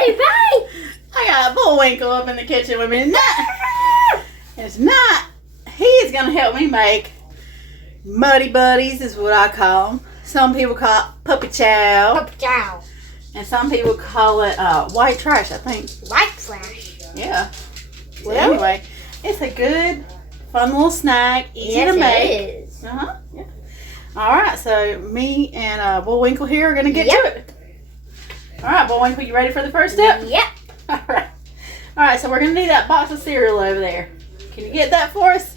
I got Bullwinkle up in the kitchen with me. It's not. He is going to help me make Muddy Buddies is what I call them. Some people call it Puppy Chow. Puppy Chow. And some people call it white trash, I think. White trash? Yeah. Well, anyway, it's a good, fun little snack. Easy to make. It is. Yeah. All right, so me and Bullwinkle here are going to get to it. All right, Bullwinkle, you ready for the first step? Yep. All right, so we're going to need that box of cereal over there. Can you get that for us?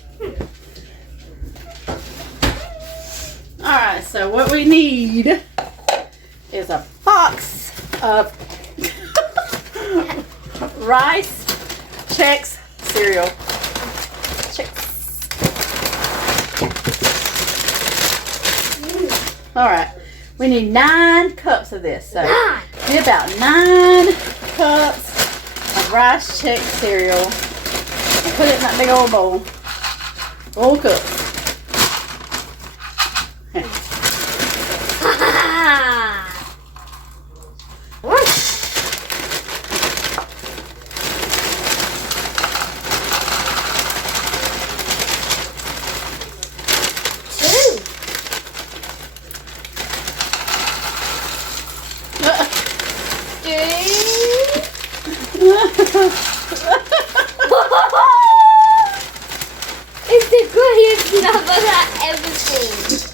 All right, so what we need is a box of Rice Chex cereal. All right, we need 9 cups of this. So get about 9 cups of Rice Chex cereal. Put it in that big old bowl. Bowl cup. It's the greatest number I've ever seen.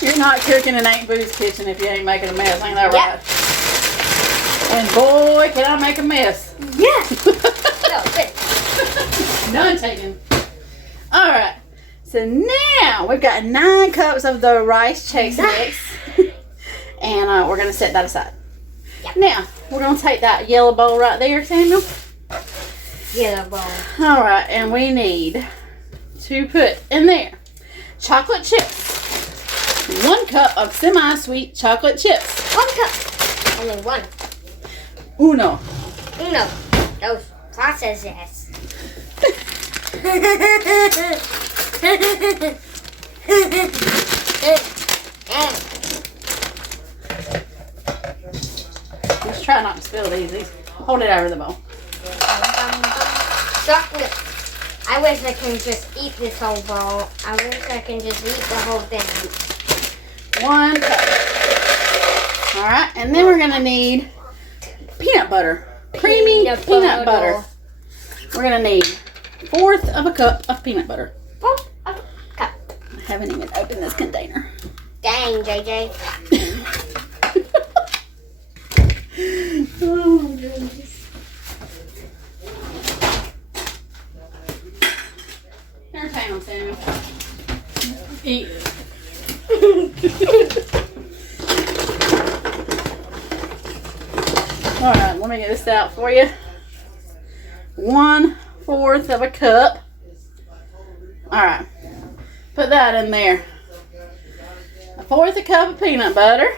You're not cooking in Aunt Boo's kitchen if you ain't making a mess, ain't that right? And boy, can I make a mess. Yeah. None taken. Alright, so now we've got 9 cups of the Rice Chex mix. And we're going to set that aside. Yep. Now, we're going to take that yellow bowl right there, Samuel. Yellow bowl. Alright, and we need to put in there chocolate chips. 1 cup of semi-sweet chocolate chips. 1 cup. Only 1. Uno. Those processes. Just try not to spill these. Hold it over the bowl. Chocolate. I wish I can just eat this whole bowl. I wish I can just eat the whole thing. 1 cup. Alright, and then we're going to need peanut butter. Creamy peanut butter. We're going to need 1/4 of a cup of peanut butter. 1/4 of a cup. I haven't even opened this container. Dang, JJ. Oh my goodness. Entertain them, Samuel. Eat. Alright, let me get this out for you. 1/4 of a cup. Alright, put that in there. 1/4 a cup of peanut butter.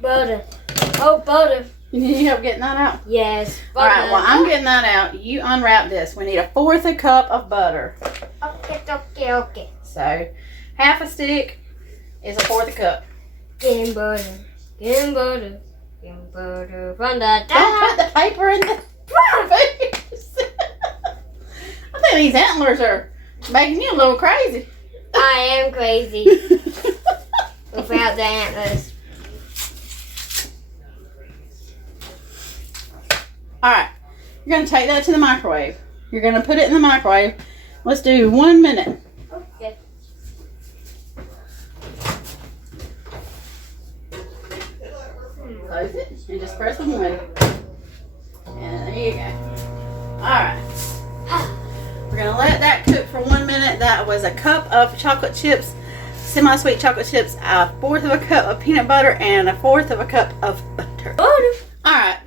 Butter. Oh, butter. You need help getting that out? Yes. All right, well, I'm getting that out. You unwrap this. We need 1/4 a cup of butter. Okay. So, 1/2 a stick is 1/4 a cup. Getting butter. Getting butter. Getting butter from the top. Don't put the paper in the face. I think these antlers are making you a little crazy. I am crazy without the antlers. All right, you're going to take that to the microwave. You're going to put it in the microwave Let's do 1 minute. Okay. Close it and just press the 1. And there you go. Alright. We're going to let that cook for 1 minute. That was a cup of chocolate chips, semi-sweet chocolate chips, a fourth of a cup of peanut butter, and a fourth of a cup of butter. Alright.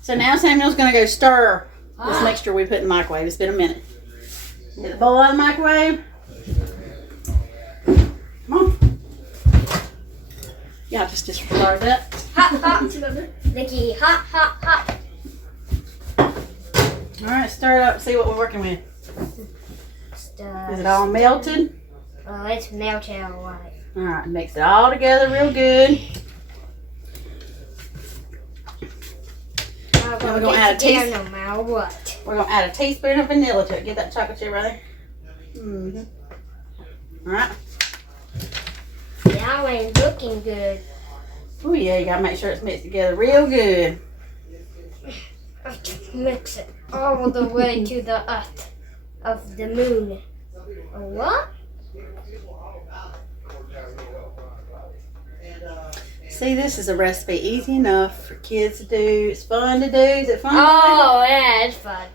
So now Samuel's going to go stir this mixture we put in the microwave. It's been a minute. Get the bowl out of the microwave. Come on. Yeah, just disregard that. Hot, hot. Nikki, hot, hot, hot. Alright, stir it up. See what we're working with. Stir. Is it all melted? Oh, it's melted all right. Alright, mix it all together real good. Now we're gonna add a teaspoon. teaspoon. No matter what. We're going to add a teaspoon of vanilla to it. Get that chocolate chip right there. Alright. Now it's looking good. Oh yeah, you got to make sure it's mixed together real good. Mix it all the way to the earth of the moon. What? See, this is a recipe easy enough for kids to do. It's fun to do. Is it fun? Oh, yeah, it's fun.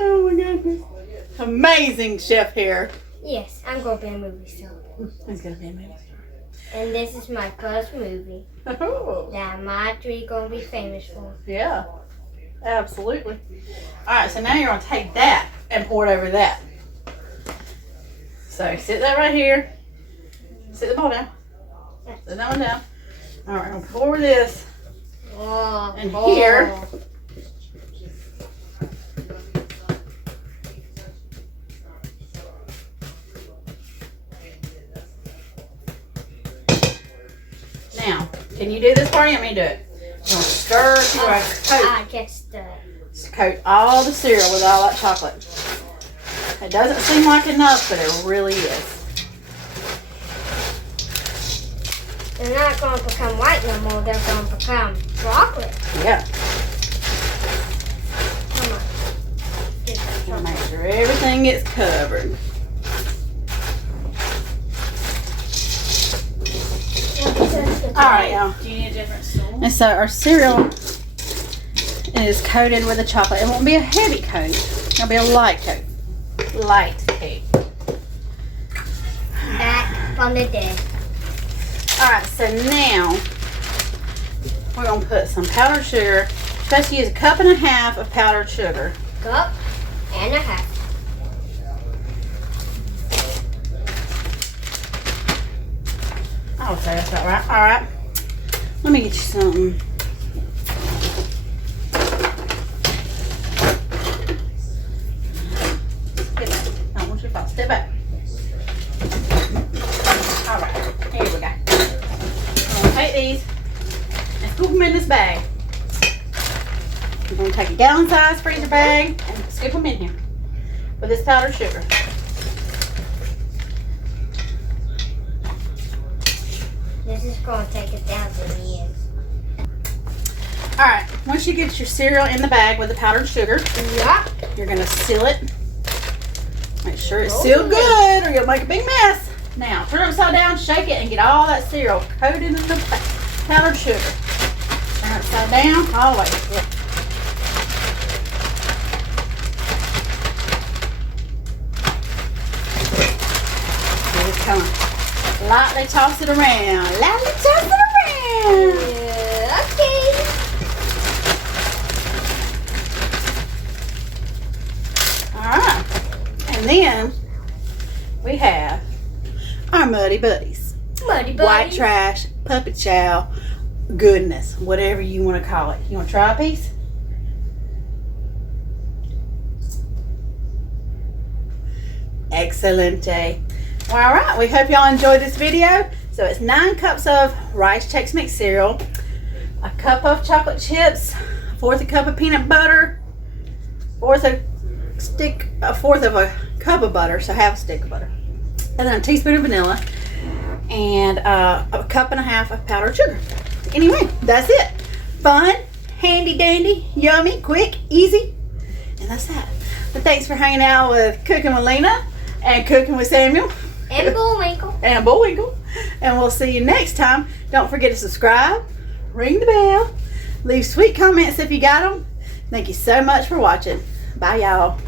Oh my goodness. Amazing chef here. Yes, I'm going to be a movie star. He's going to be amazing. And this is my first movie Oh, that I'm actually going to be famous for. yeah. Absolutely. Alright, so now you're going to take that and pour it over that. So sit that right here. Sit the bowl down. Sit that one down. Alright, I'm going to pour this Oh, in here. Now, can you do this part? You want me to do it? You're going to stir to a coat. I can stir. Coat all the cereal with all that chocolate. It doesn't seem like enough, but it really is. They're not going to become white no more. They're going to become chocolate. Yeah. Come on. Get that chocolate. Make sure everything gets covered. Alright, y'all. Do you need a different spoon? And so our cereal is coated with the chocolate. It won't be a heavy coat. It'll be a light coat. Light coat. Back from the dead. Alright, so now we're going to put some powdered sugar. You're supposed to use 1.5 cups of powdered sugar. Cup and a half. I would say that's about right. Alright. Let me get you something. Get back. I don't want you to fall. Step back. Alright. Here we go. I'm going to take these and scoop them in this bag. I'm going to take a gallon-sized freezer bag and scoop them in here with this powdered sugar. This is going to take 1,000 years. Alright, once you get your cereal in the bag with the powdered sugar, Yeah. you're going to seal it. Make sure it's sealed good or you'll make a big mess. Now, turn it upside down, shake it, and get all that cereal coated in the powdered sugar. Turn it upside down, all the way. Look. Here it's coming. Lightly toss it around. Lightly toss it around. Okay. Alright. And then we have our Muddy Buddies. Muddy White buddy. trash, puppy chow, goodness, whatever you want to call it. You want to try a piece? Excelente. Well, all right, we hope y'all enjoyed this video. So it's 9 cups of rice Chex Mix cereal, a cup of chocolate chips, a fourth a cup of peanut butter, a fourth of a cup of butter, so half a stick of butter, and then a teaspoon of vanilla, and a 1.5 cups of powdered sugar. Anyway, that's it. Fun, handy dandy, yummy, quick, easy, and And that's that. But thanks for hanging out with Cooking with Lena and Cooking with Samuel. And Bullwinkle. And Bullwinkle. And we'll see you next time. Don't forget to subscribe, ring the bell, leave sweet comments if you got them. Thank you so much for watching. Bye, y'all.